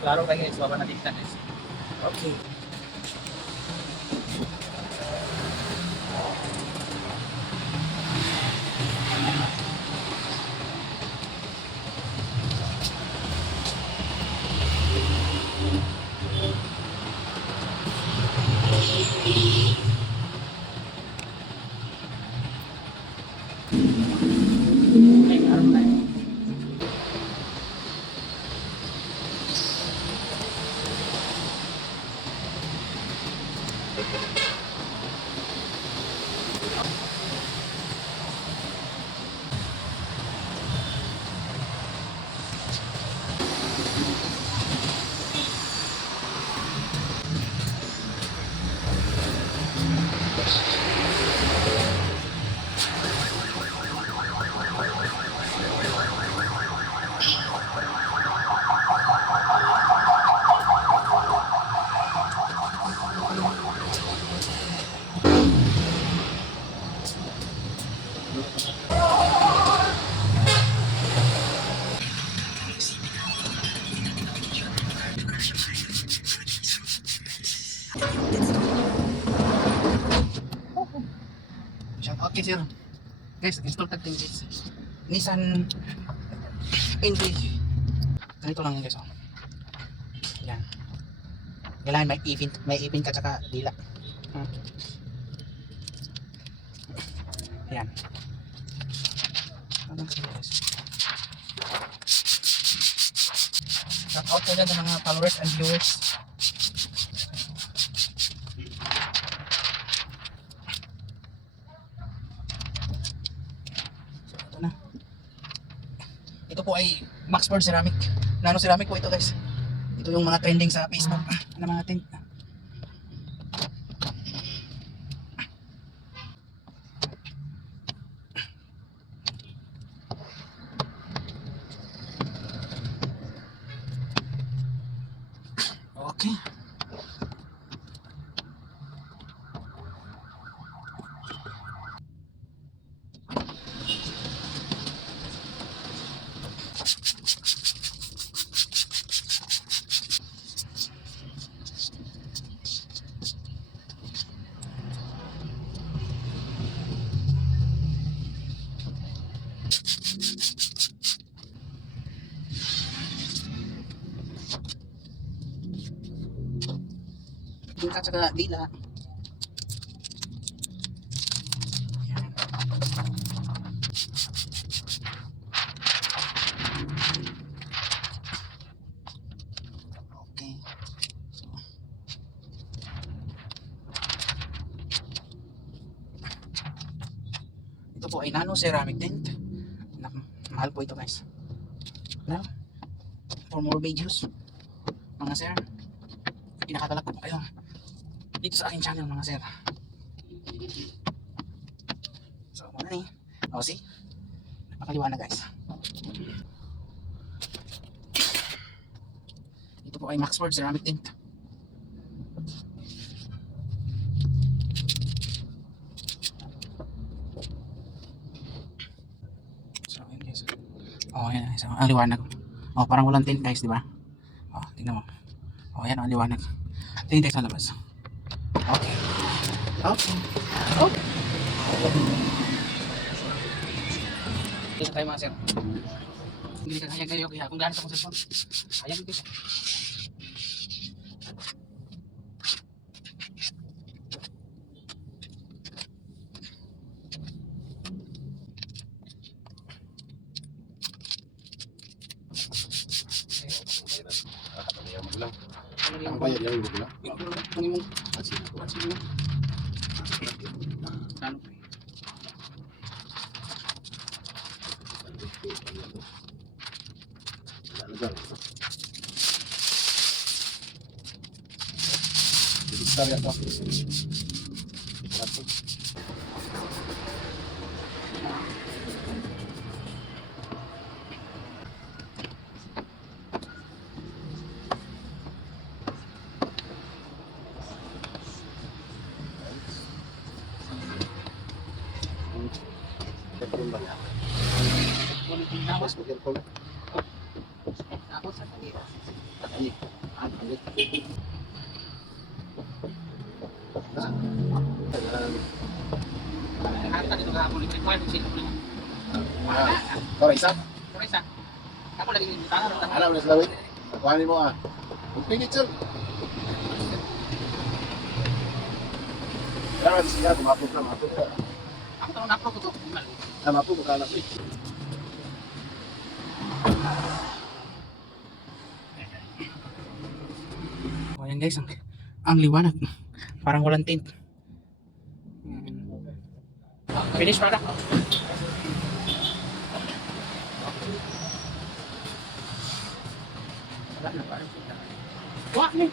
klaro kayo guys, wala na dito guys. Okay. Okay, araw tayo. Shout out kay sir. Guys, install tag din guys. Nissan Envy. Ganito lang guys. Oh. Yan. Kailangan may ipin ka tsaka dila. Yan. Shout out ko dyan sa mga followers and viewers. Ito po ay Maxford Ceramic. Nano ceramic po ito guys. Ito yung mga trending sa Facebook. Ano mga tent. Okay. Yung ka tsaka dila. Okay. So. Ito po ay nano ceramic tent. Mahal po ito guys. Now, for more videos, mga sir, pinakatalak ko po kayo dito sa aking channel mga sir. So muna ni. O see? Napakaliwanag guys. Ito po ay Maxford Ceramic Tent. So yun guys. O yan guys. Ang liwanag. O parang walang tent guys, di ba? O tingnan mo. O yan ang liwanag. Tingin tayo sa labas. Okay. Okay. Okay. Dito tayo mga sir. Hindi ka kaya kayo kaya kung gaano sa kong cellphone. Ayan dito. Ang bayad yan yung lang. Kung yung Asino. ano po Talaga. Sorry ako. Careful ba niya? Mas mag-careful. Ako sa kanila. Ay. paano sila mo lang. Tara, isa. Pero isa, ako lagi yung tangan. Alam mo na sa lawin. Kuhanin mo ah. Pagpinit sir. Kailangan siya, tumapot na. Ako tanong na-approve ko to. Mapot mo kalap eh. O yan guys, ang liwanag. Parang walang tint. Finish product. Wala na parang. Wala na.